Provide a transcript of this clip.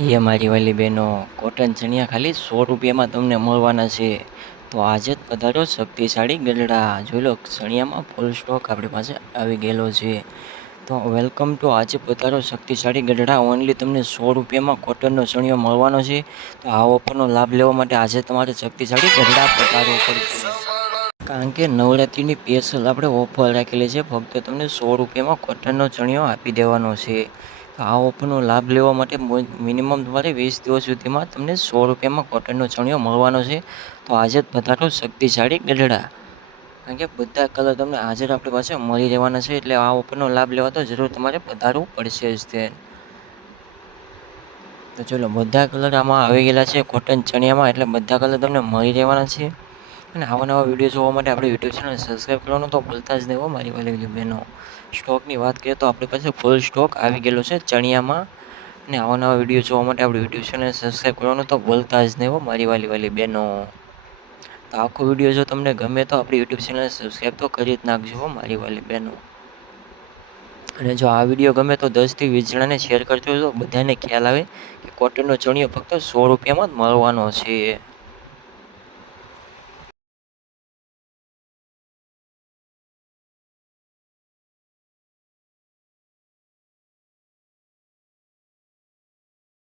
એ મારી વાલી બહેનો, કોટન ચણિયા ખાલી 100 રૂપિયામાં તમને મળવાના છે. તો આજે જ પધારો શક્તિશાળી ગઢડા. જોઈ લો, ચણિયામાં ફૂલ સ્ટોક આપણી પાસે આવી ગયેલો છે. તો વેલકમ ટુ આજે પધારો શક્તિશાળી ગઢડા. ઓનલી તમને 100 રૂપિયામાં કોટનનો ચણિયો મળવાનો છે. તો આ ઓફરનો લાભ લેવા માટે આજે તમારે શક્તિશાળી ગઢડા પધારવું પડશે. કારણ કે નવરાત્રિની સ્પેશિયલ આપણે ઓફર રાખેલી છે. ફક્ત તમને 100 રૂપિયામાં કોટનનો ચણિયો આપી દેવાનો છે. તો આ ઓફરનો લાભ લેવા માટે મિનિમમ તમારે 20 દિવસ સુધીમાં તમને 100 રૂપિયામાં કોટનનો ચણિયો મળવાનો છે. તો આજે જ પધારો શક્તિશાળી ગઢડા. કારણ કે બધા કલર તમને હાજર આપણી પાસે મળી રહેવાના છે. એટલે આ ઓફરનો લાભ લેવા તો જરૂર તમારે પધારવું પડશે જ તે. તો ચલો, બધા કલર આમાં આવી ગયેલા છે કોટન ચણિયામાં. એટલે બધા કલર તમને મળી રહેવાના છે. અને આવા નવા વિડીયો જોવા માટે આપણે યુટ્યુબ ચેનલ સબસ્ક્રાઈબ કરવાનું તો ભૂલતા જ નહીં હો મારી વાલી બહેનો. સ્ટોકની વાત કરીએ તો આપણી પાસે ફૂલ સ્ટોક આવી ગયેલો છે ચણિયામાં. અને આવા નવા વિડીયો જોવા માટે આપણે યુટ્યુબ ચેનલ સબસ્ક્રાઈબ કરવાનું તો ભૂલતા જ નહીં હો મારી વાલી બહેનો. તો આખો વિડીયો જો તમને ગમે તો આપણી યુટ્યુબ ચેનલ સબસ્ક્રાઈબ તો કરી જ નાખજો હો મારી વાલી બહેનો. અને જો આ વિડીયો ગમે તો 10થી 20 જણાને શેર કરજો, તો બધાને ખ્યાલ આવે કે કોટનનો ચણિયો ફક્ત 100 રૂપિયામાં જ મળવાનો છે.